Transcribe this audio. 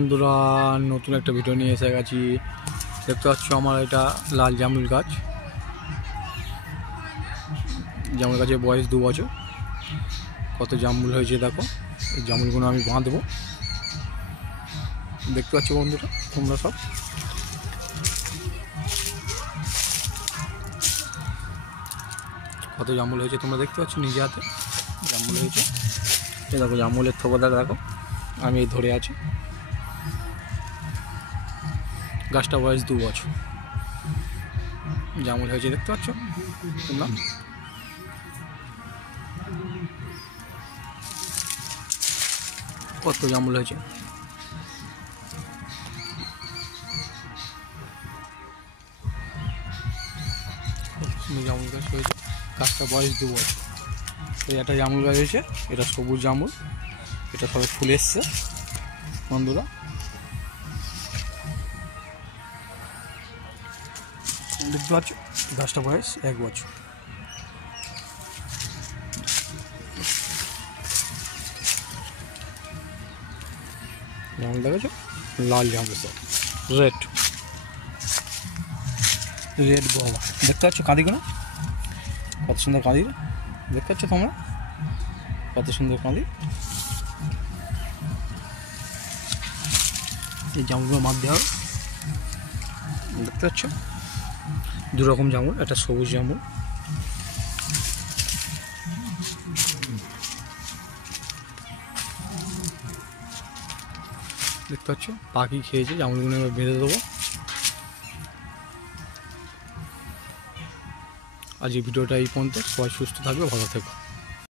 বন্ধুরা, নতুন একটা ভিডিও নিয়ে এসে গেছি। দেখতে পাচ্ছ আমার এটা লাল জামরুল গাছ। জামরুল গাছের বয়স 2 বছর। কত জামরুল হয়েছে দেখো। এই জামরুলগুলো আমি বাঁধবো। দেখতে পাচ্ছ বন্ধুরা তোমরা সব। কত জামরুল হয়েছে তোমরা দেখতে পাচ্ছ নিজে হাতে। জামরুল হয়েছে, এই দেখো জামরুলের থোপাটা দেখো, আমি এই ধরে আছি। গাছটা বয়স 2 বছর। জামরুল হয়েছে দেখতে পাচ্ছ তোমরা। কত জামরুল হয়েছে। জামরুল গাছ হয়েছে, গাছটা বয়স 2 বছর। এই একটা জামরুল গাছ হয়েছে, এটা সবুজ জামরুল, এটা সবে ফুল এসছে বন্ধুরা। দেখতে পাচ্ছ গাছটা বয়স 1 বছর। জামরুল দেখেছো, লাল জামরুল, রেড গোয়া। দেখতে পাচ্ছ কাঁদিগুলো কত সুন্দর কাঁদি, দেখতে পাচ্ছ তোমরা কত সুন্দর কাঁদি। এই জামরুলগুলো মাছ দেওয়া, দেখতে পাচ্ছ 2 রকম জামরুল, একটা সবুজ জামরুল। দেখতে পাচ্ছ পাখি খেয়েছে, জামরুলগুলো এবার বেঁধে দেবো। আজ এই ভিডিওটা এই পর্যন্ত। সবাই সুস্থ থাকবে, ভালো থেকো।